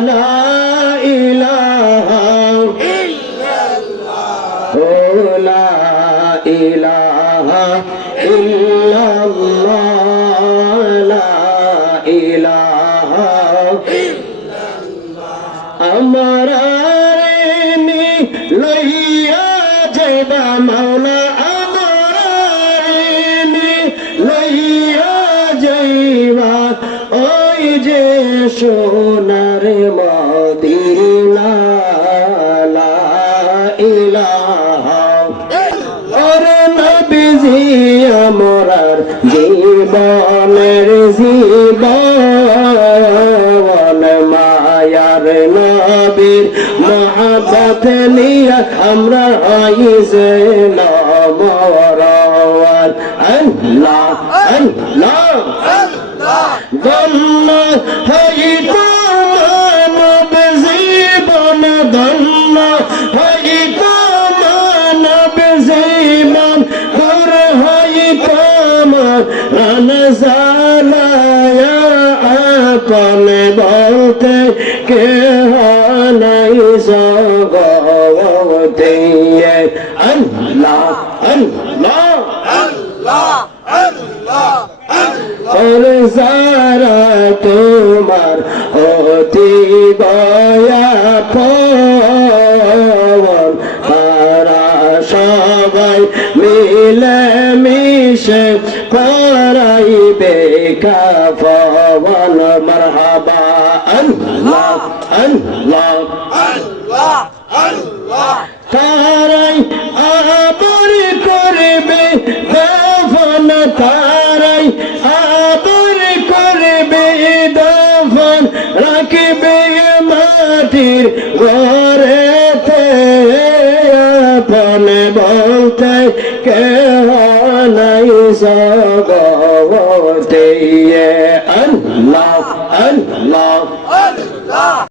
لا إله إلا الله لا إله إلا الله لا إله إلا الله أمر لي ليا جيبا مولاي সোনার মদিনা আমরার জীবনের জীবন মায়ার নবীর মহাবত নিয়ে আমরা হইছে নমরার আল্লাহ আল্লাহ। জীবন দন্ন হইত মানব জীবন দূর হইত রান জালায়া আপন বলতে কে নাই সগতে আল্লাহ আল্লাহ। আর যারা তোমার অতি দয়া পর হারা সবাই মিলে মিশে পড়াইবে কাফন মারহাবা আল্লাহ আল্লাহ আল্লাহ আল্লাহ তারাই আমার করবে ঘরেতে আপন বলতে কে নাই সগতে আল্লাহ আল্লাহ